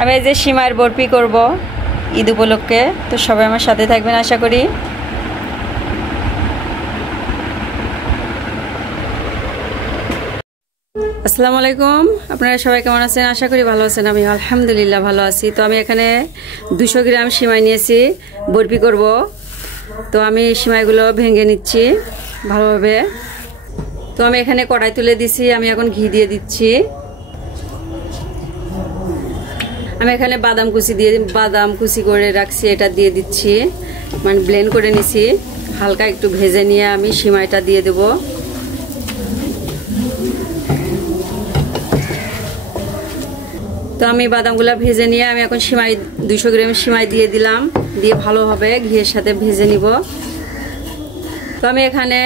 আমি এই যে সিমাইয়ের বরফি করব ঈদ উপলক্ষে, তো সবাই আমার সাথে থাকবেন আশা করি। আসসালামু আলাইকুম, আপনারা সবাই কেমন আছেন? আশা করি ভালো আছেন। আমি আলহামদুলিল্লাহ ভালো আছি। তো আমি এখানে 200 গ্রাম সিমাই নিয়েছি, বরফি করব। তো আমি সিমাইগুলো ভেঙে নিচ্ছি ভালোভাবে। তো আমি এখানে কড়াই তুলে দিছি, আমি এখন ঘি দিয়ে দিচ্ছি। আমি এখানে বাদাম কুচি করে রাখছি, এটা দিয়ে দিচ্ছি, মানে ব্লেন্ড করে নিছি। হালকা একটু ভেজে নিয়ে আমি সিমাইটা দিয়ে দেব। তো আমি বাদামগুলো ভেজে নিয়ে আমি এখন সিমাই 200 গ্রাম সিমাই দিয়ে দিলাম, দিয়ে ভালোভাবে ঘিয়ের সাথে ভেজে নিব। তো আমি এখানে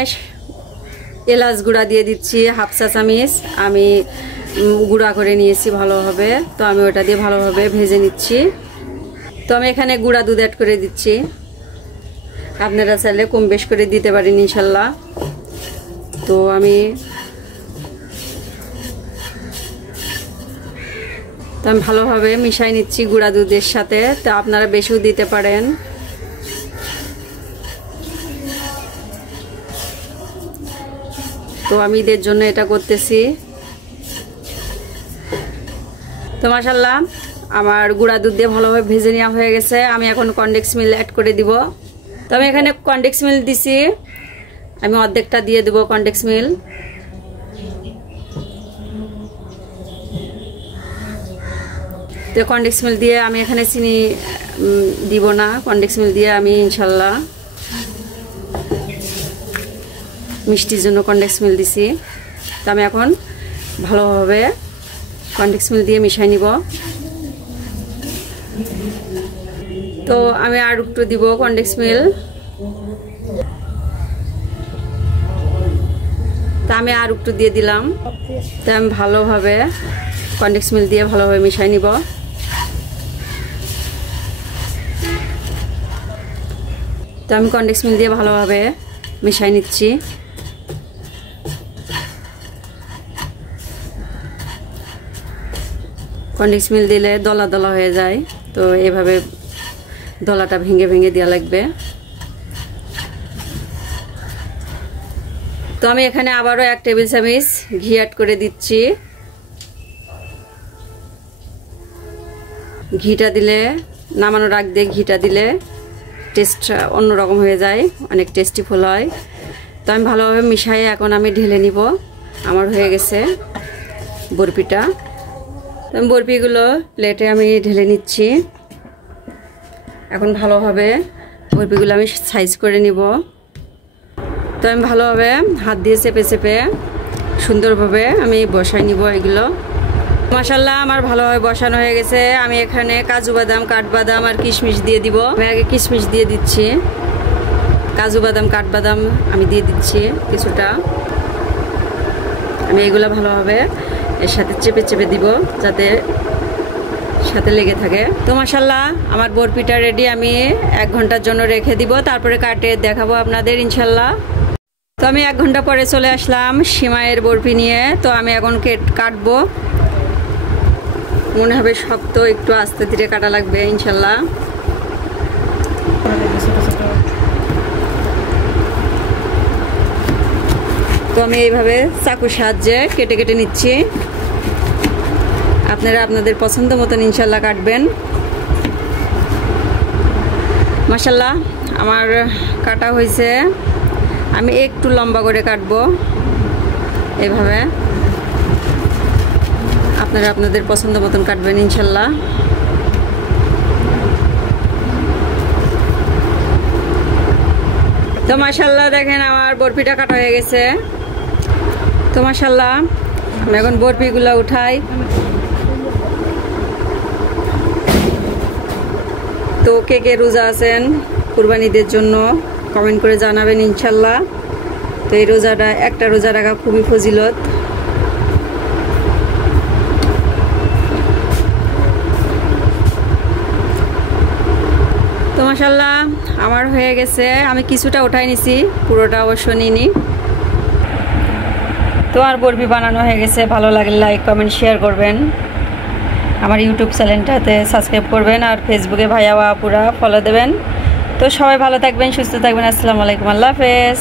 এলাচ গুঁড়া দিয়ে দিচ্ছি, হাফ চা চামচ আমি গুঁড়া করে নিয়েছি ভালোভাবে। তো আমি ওটা দিয়ে ভালোভাবে ভেজে নিচ্ছি। তো আমি এখানে গুঁড়া দুধ অ্যাড করে দিচ্ছি, আপনারা চাইলে কম বেশ করে দিতে পারেন ইনশাল্লাহ। তো আমি ভালোভাবে মিশাই নিচ্ছি গুঁড়া দুধের সাথে। তো আপনারা বেশিও দিতে পারেন। তো আমি ঈদের জন্য এটা করতেছি। তো মাশাআল্লাহ আমার গুঁড়া দুধ দিয়ে ভালোভাবে ভেজে নেওয়া হয়ে গেছে। আমি এখন কনডেন্স মিল্ক অ্যাড করে দিব। তো আমি এখানে কনডেন্স মিল্ক দিছি, আমি অর্ধেকটা দিয়ে দেব কনডেন্স মিল্ক। তো কনডেন্স মিল্ক দিয়ে আমি এখানে চিনি দিব না, কনডেন্স মিল্ক দিয়ে আমি ইনশাল্লাহ মিষ্টির জন্য কনডেন্স মিল্ক দিছি। তো আমি এখন ভালোভাবে কনডেন্স মিল্ক দিয়ে মিশাই নিব। তো আমি আর একটু দিব কনডেন্স মিল্ক। তা আমি আর একটু দিয়ে দিলাম। তো আমি ভালোভাবে কনডেন্স মিল্ক দিয়ে ভালোভাবে মিশাই নিব। তো আমি কনডেন্স মিল্ক দিয়ে ভালোভাবে মিশাই নিচ্ছি। কনডেন্স মিল্ক দিলে দলা দলা হয়ে যায়, তো এভাবে দলাটা ভেঙে ভেঙে দেওয়া লাগবে। তো আমি এখানে আবারও 1 টেবিল চামচ ঘি অ্যাড করে দিচ্ছি। ঘিটা দিলে নামানোর আগ দিয়ে ঘিটা দিলে টেস্ট অন্যরকম হয়ে যায়, অনেক টেস্টিফুল হয়। তো আমি ভালোভাবে মিশাই এখন আমি ঢেলে নিব। আমার হয়ে গেছে বরফিটা। তো আমি বরফিগুলো প্লেটে আমি ঢেলে নিচ্ছি। এখন ভালোভাবে বরফিগুলো আমি সাইজ করে নিব। তো আমি ভালোভাবে হাত দিয়ে চেপে চেপে সুন্দরভাবে আমি বসাই নিব এগুলো। মাশাআল্লাহ আমার ভালোভাবে বসানো হয়ে গেছে। আমি এখানে কাজু বাদাম, কাঠবাদাম আর কিশমিশ দিয়ে দিব। আমি আগে কিশমিশ দিয়ে দিচ্ছি, কাজু বাদাম, কাঠবাদাম আমি দিয়ে দিচ্ছি কিছুটা। আমি এগুলো ভালোভাবে এর সাথে চেপে চেপে দিব যাতে সাথে লেগে থাকে। তো মাশাআল্লাহ আমার বরফিটা রেডি। আমি 1 ঘন্টার জন্য রেখে দিব, তারপরে কাটে দেখাবো আপনাদের ইনশাল্লাহ। তো আমি 1 ঘন্টা পরে চলে আসলাম সিমাইয়ের বরফি নিয়ে। তো আমি এখন কাটবো। মনে হবে শক্ত, একটু আস্তে ধীরে কাটা লাগবে ইনশাল্লাহ। তো আমি এইভাবে চাকুর সাহায্যে কেটে কেটে নিচ্ছি। আপনারা আপনাদের পছন্দ মতন ইনশাল্লাহ কাটবেন। মাশাআল্লাহ আমার কাটা হয়েছে। আমি একটু লম্বা করে কাটবো এভাবে। আপনারা আপনাদের পছন্দ মতন কাটবেন ইনশাল্লাহ। তো মাশাআল্লাহ দেখেন আমার বরফিটা কাটা হয়ে গেছে। তো মাশাআল্লাহ আমি এখন বরফিগুলো উঠাই। তো কে কে রোজা আছেন কুরবানিদের জন্য কমেন্ট করে জানাবেন ইনশাল্লাহ। তো এই রোজাটা, একটা রোজা রাখা খুবই ফজিলত। তো মাশাআল্লাহ আমার হয়ে গেছে। আমি কিছুটা উঠাই নিছি, পুরোটা অবশ্য নিইনি। তো আর বরফি বানানো হয়ে গেছে। ভালো লাগলে লাইক কমেন্ট শেয়ার করবেন। আমার ইউটিউব চ্যানেলটাতে সাবস্ক্রাইব করবেন আর ফেসবুকে ভাইয়া আপুরা ফলো দেবেন। তো সবাই ভালো থাকবেন, সুস্থ থাকবেন। আসসালামু আলাইকুম, আল্লাহ হাফেজ।